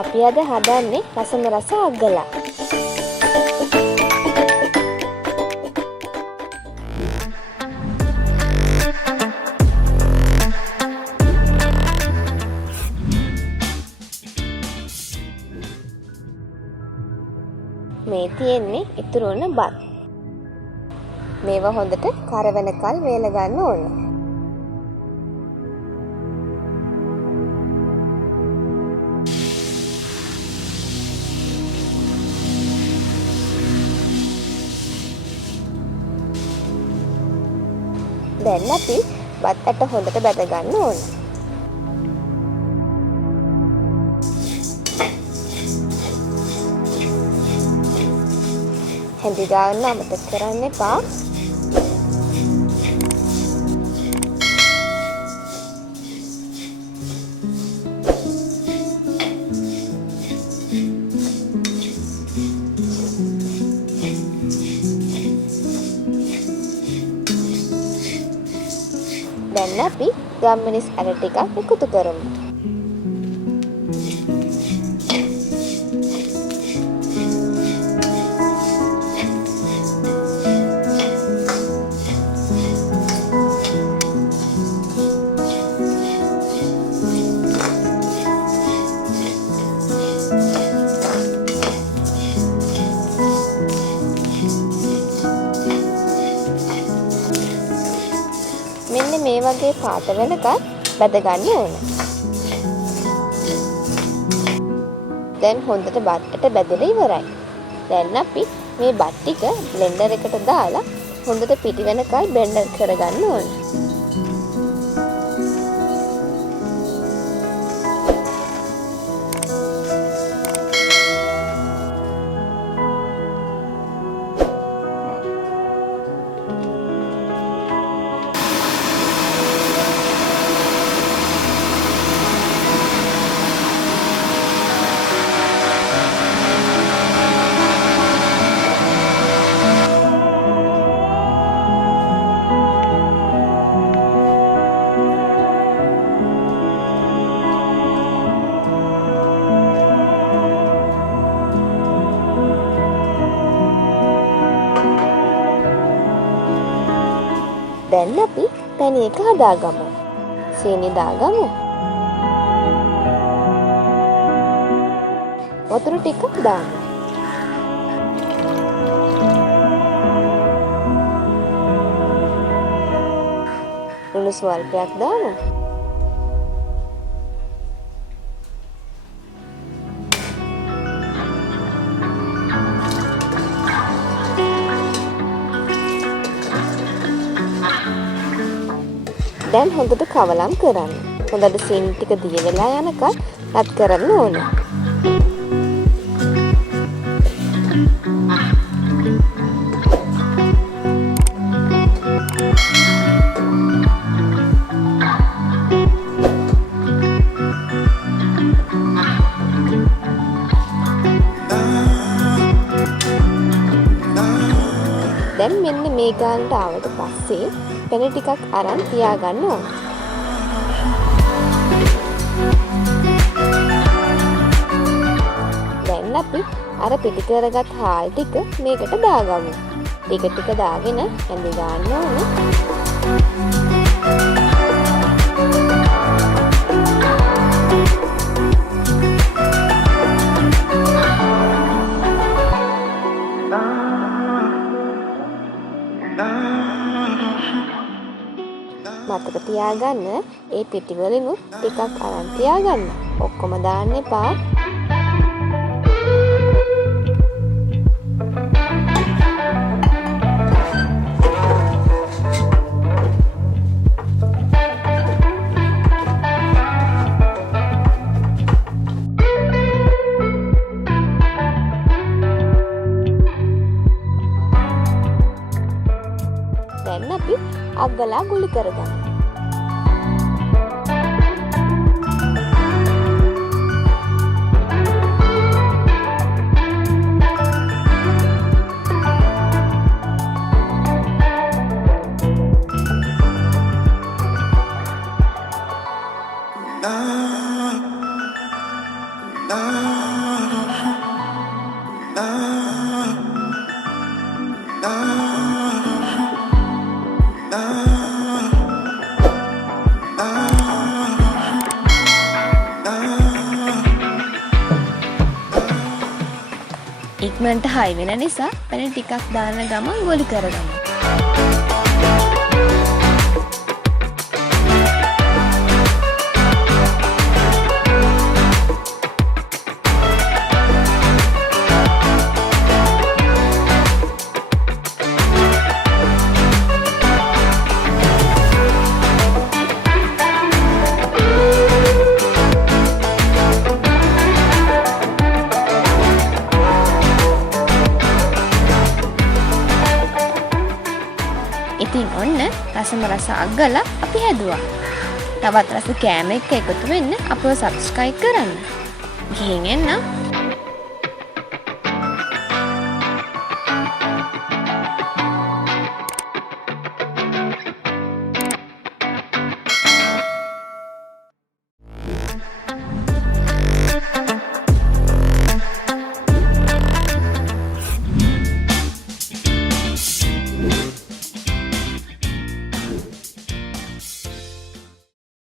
අපි අද හදන්නේ රසම රස අග්ගලා. මේ තියෙන්නේ ඉතුරු වුණ බත්. මේවා හොඳට කරවනකල් වේල ගන්න ඕන. දැන් අපි බත් ඇට හොඳට බැද ගන්න ඕන. හැඳි ගන්න අමතක කරන්න එපා. දැන් අපි ගම්මිනිස් ඇට ටිකක් එකතු කරමු. මෙන්න මේ වගේ පාට වෙනකන් බැද ගන්න ඕන. දැන් හොඳට බත්තට බැදලා ඉවරයි. දැන් අපි මේ බත් ටික බ්ලෙන්ඩර් එකට දාලා හොඳට පිටි වෙනකන් බ්ලෙන්ඩර් කරගන්න ඕන. දැන් අපි පැණි එක හදාගමු. සීනි දාගමු. වතුර ටිකක් දාමු. ලුණු ස්වල්පයක් දාමු. දැන් හොඳට කවලම් කරන්න. හොඳට සීනි ටික දිය වෙලා යනකම් රත් කරන්න ඕන. දැන් මෙන්න මේ ගානට ආවට පස්සේ පැණි ටිකක් අරන් තියාගන්න ඕන. දැන් අපි අර පිටි කරගත් හාල් ටික මේකට දාගමු. ටික ටික දාගෙන ඇඳ ගන්න ඕන. මතක තියාගන්න ඒ පිටිවලිනුත් ටිකක් අරන් තියාගන්න. ඔක්කොම දාන්න එපා. දැන් අපි අග්ගලා ගුලි කරගමු. Nah. ඉක්මනට හයි වෙන නිසා පැණි ටිකක් දාන ගමන් ගොලු කරගමු. ඉතින් ඔන්න රසම රස අග්ගලා අපි හැදුවා. තවත් රස කෑම එක්ක එකතු වෙන්න අපව සබ්ස්ක්‍රයිබ් කරන්න. ගිහින් එන්න.